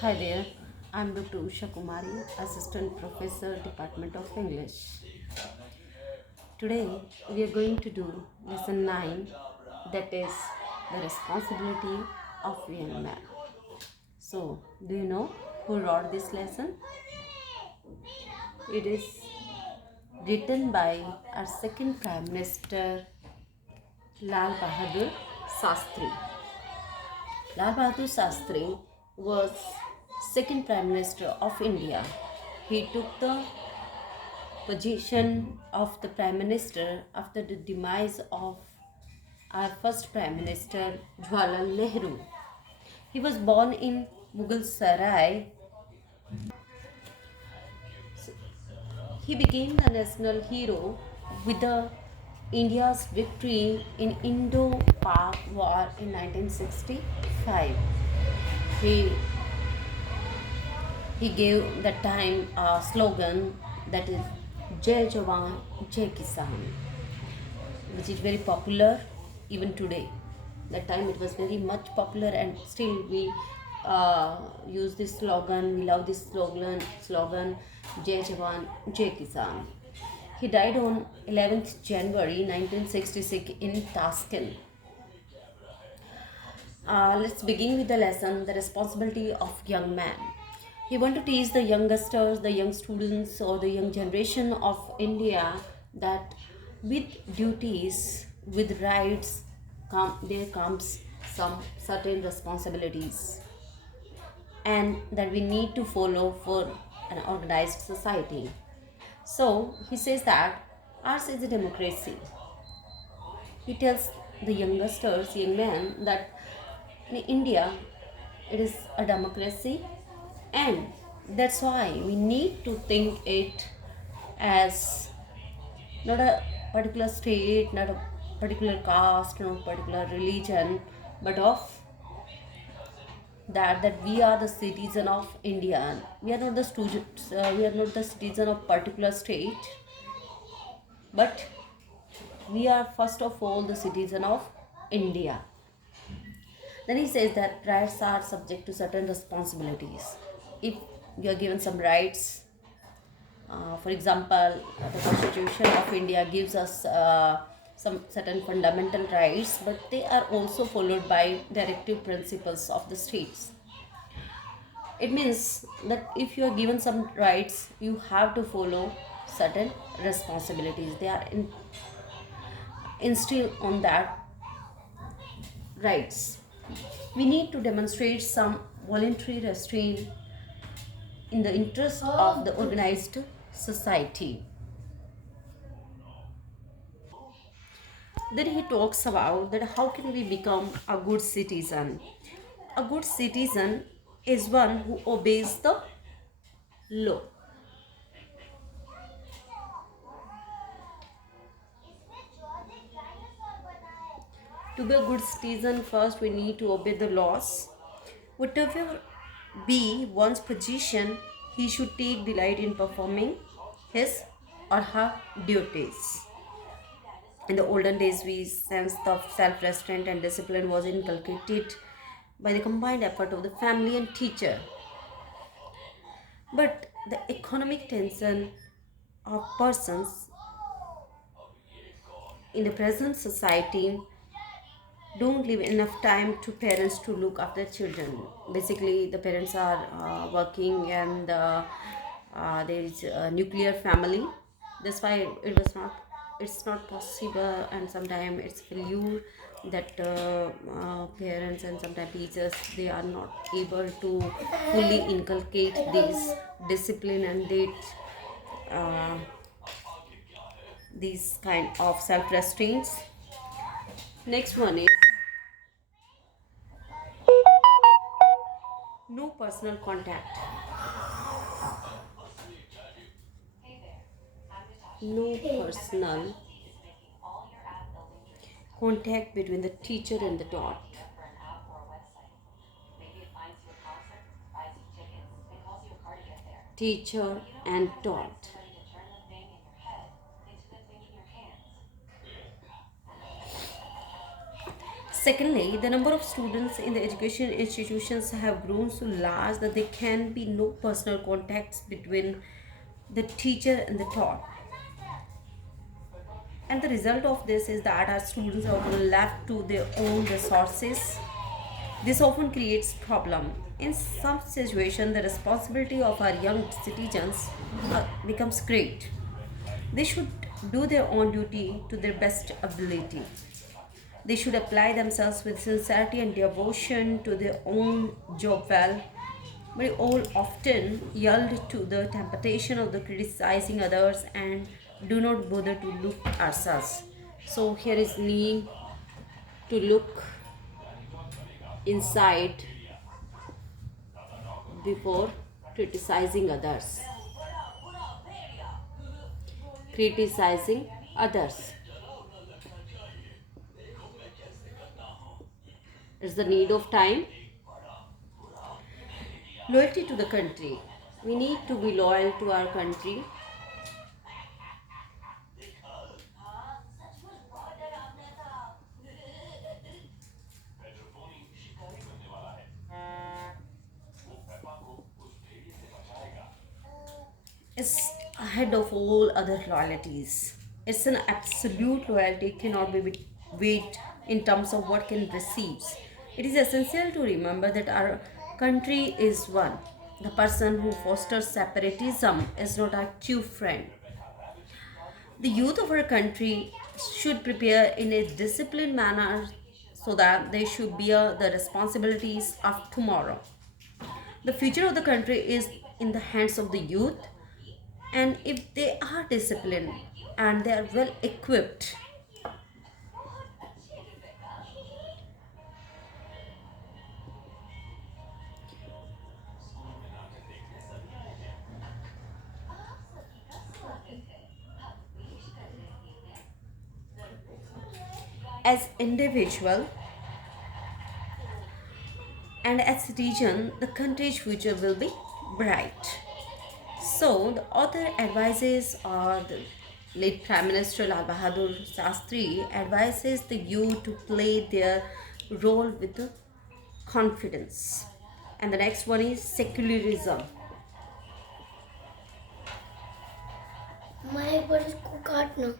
Hi there, I'm Dr. Usha Kumari, Assistant Professor, Department of English. Today we are going to do lesson 9, that is the responsibility of young man. So, do you know who wrote this lesson? It is written by our second Prime Minister Lal Bahadur Shastri. Lal Bahadur Shastri was second Prime Minister of India. He took the position of the Prime Minister after the demise of our first Prime Minister Jawaharlal Nehru. He was born in Mughal Sarai. He became the national hero with the India's victory in Indo-Pak War in 1965. He he gave that time a slogan that is Jai Jawan, Jai Kisan, which is very popular even today. That time it was very much popular, and still we use this slogan. We love this slogan Jai Jawan, Jai Kisan. He died on 11th January 1966 in Tashkent. Let's begin with the lesson, the responsibility of young man. He want to teach the youngsters, the young students, or the young generation of India that with duties, with rights, there comes some certain responsibilities, and that we need to follow for an organized society. So he says that ours is a democracy. He tells the youngsters, young men, that in India it is a democracy, and that's why we need to think it as not a particular state, not a particular caste, not a particular religion, but of that we are the citizen of India. We are not the students. We are not the citizen of particular state, but we are first of all the citizen of India. Then he says that rights are subject to certain responsibilities. If you are given some rights, for example, the Constitution of India gives us some certain fundamental rights, but they are also followed by directive principles of the states. It means that if you are given some rights, you have to follow certain responsibilities. They are instilled on that rights. We need to demonstrate some voluntary restraint in the interest of the organized society. Then he talks about that how can we become a good citizen. A good citizen is one who obeys the law. To be a good citizen, first we need to obey the laws. Whatever be one's position, he should take delight in performing his or her duties. In the olden days, we sense the self-restraint and discipline was inculcated by the combined effort of the family and teacher. But the economic tension of persons in the present society don't leave enough time to parents to look after children. Basically, the parents are working, and there is a nuclear family. That's why it's not possible, and sometimes it's failure that parents and sometimes teachers, they are not able to fully inculcate this discipline and uh, these kind of self restraints. Next one is no personal contact. No personal contact between the teacher and the taught. Teacher and taught. Secondly, the number of students in the education institutions have grown so large that there can be no personal contacts between the teacher and the taught. And the result of this is that our students are often left to their own resources. This often creates problem. In some situations, the responsibility of our young citizens becomes great. They should do their own duty to their best ability. They should apply themselves with sincerity and devotion to their own job well. We all often yield to the temptation of the criticizing others and do not bother to look ourselves. So here is need to look inside before criticizing others. Criticizing others is the need of time. Loyalty to the country. We need to be loyal to our country. Is ahead of all other loyalties. It's an absolute loyalty, cannot be weighed in terms of what can receives. It is essential to remember that our country is one. The person who fosters separatism is not our true friend. The youth of our country should prepare in a disciplined manner so that they should bear the responsibilities of tomorrow. The future of the country is in the hands of the youth, and if they are disciplined and they are well equipped, as individual and as citizen, the country's future will be bright. So the author advises, or the late Prime Minister Lal Bahadur Shastri advises the youth to play their role with the confidence. And the next one is secularism. मैं एक बार इसको काटना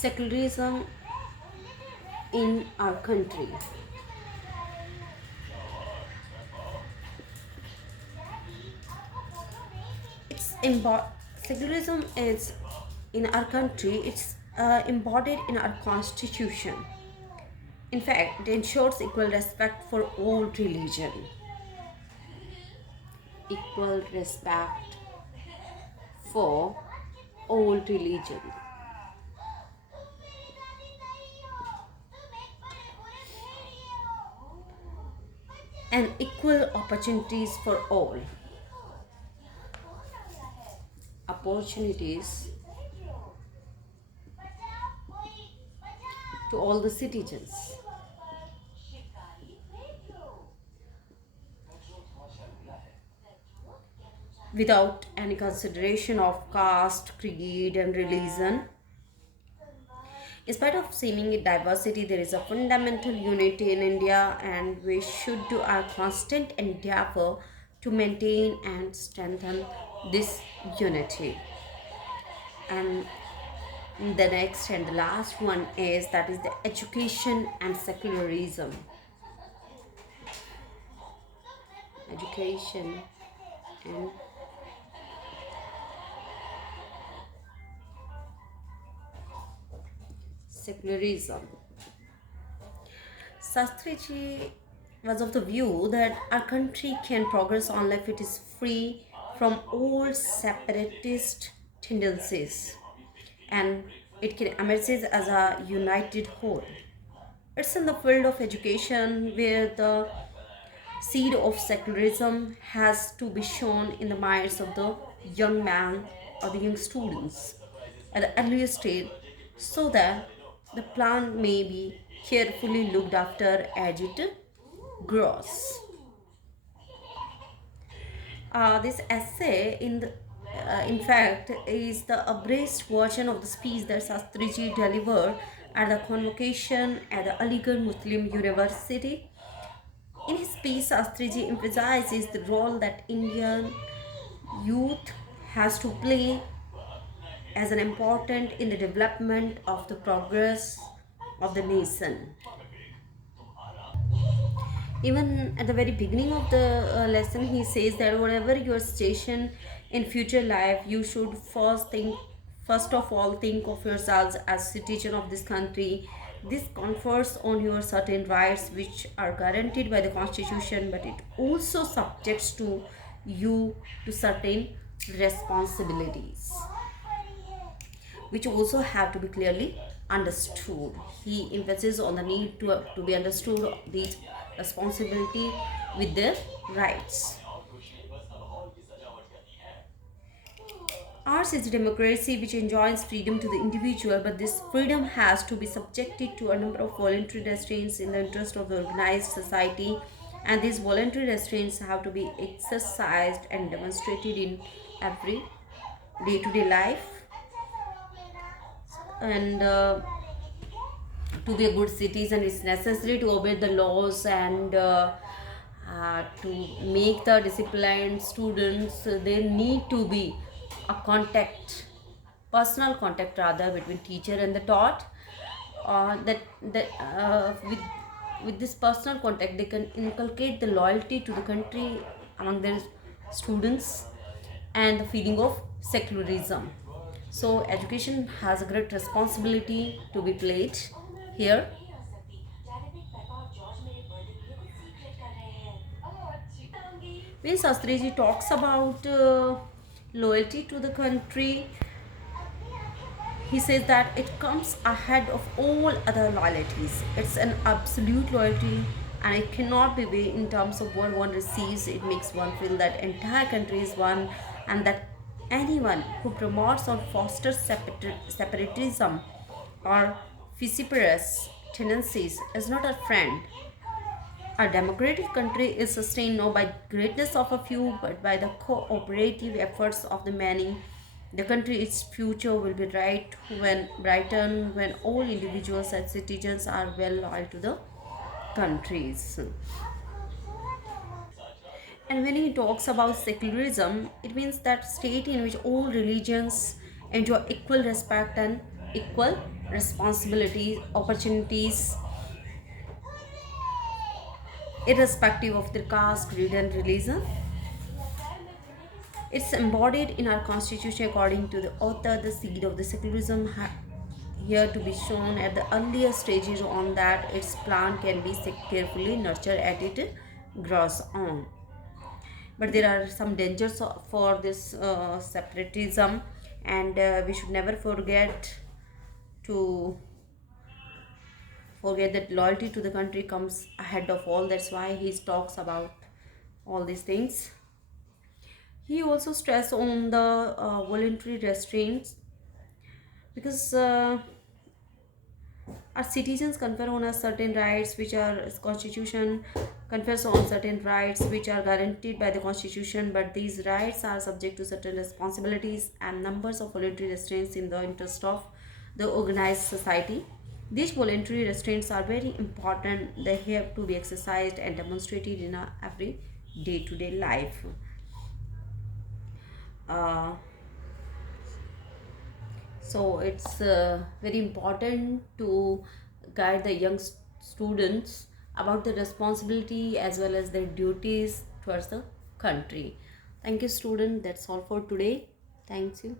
Secularism in our country. It's secularism is in our country. It's embodied in our constitution. In fact, it ensures equal respect for all religion. Equal respect for all religion. And equal opportunities for all. Opportunities to all the citizens. Without any consideration of caste, creed, and religion. In spite of seeming diversity, there is a fundamental unity in India, and we should do our constant endeavor to maintain and strengthen this unity. And the next and the last one is that is the education and secularism. Education and secularism. Shastriji was of the view that our country can progress only if it is free from all separatist tendencies and it can emerge as a united whole. It's in the field of education where the seed of secularism has to be shown in the minds of the young man or the young students at the earliest stage so that the plant may be carefully looked after as it grows. This essay, in fact, is the abridged version of the speech that Shastriji delivered at the convocation at the Aligarh Muslim University. In his speech, Shastriji emphasizes the role that Indian youth has to play as an important in the development of the progress of the nation. Even at the very beginning of the lesson, he says that whatever your station in future life, you should first of all think of yourselves as citizen of this country. This confers on your certain rights which are guaranteed by the constitution, but it also subjects to you to certain responsibilities which also have to be clearly understood. He emphasizes on the need to be understood these responsibility with their rights. Ours is a democracy which enjoys freedom to the individual, but this freedom has to be subjected to a number of voluntary restraints in the interest of the organized society, and these voluntary restraints have to be exercised and demonstrated in every day to day life. And to be a good citizen, it's necessary to obey the laws and to make the disciplined students. There need to be a contact, personal contact rather, between teacher and the taught. With this personal contact, they can inculcate the loyalty to the country among their students and the feeling of secularism. So education has a great responsibility to be played here. When Shastriji talks about loyalty to the country, he says that it comes ahead of all other loyalties. It's an absolute loyalty and it cannot be weighed in terms of what one receives. It makes one feel that entire country is one, and that anyone who promotes or fosters separatism or vociferous tendencies is not a friend. A democratic country is sustained not by greatness of a few but by the cooperative efforts of the many. The country's future will be brightened when all individuals and citizens are well loyal to the countries. And when he talks about secularism, it means that state in which all religions enjoy equal respect and equal responsibilities, opportunities, irrespective of their caste, creed, and religion. It's embodied in our constitution according to the author. The seed of the secularism here to be shown at the earlier stages on that its plant can be carefully nurtured at it grows on. But there are some dangers for this separatism, and we should never to forget that loyalty to the country comes ahead of all. That's why he talks about all these things. He also stressed on the voluntary restraints because our citizens confer on us certain rights which are constitution confers on certain rights which are guaranteed by the constitution, but these rights are subject to certain responsibilities and numbers of voluntary restraints in the interest of the organized society. These voluntary restraints are very important. They have to be exercised and demonstrated in our every day-to-day life. uh, so it's very important to guide the young students about the responsibility as well as their duties towards the country. Thank you, student. That's all for today. Thanks you.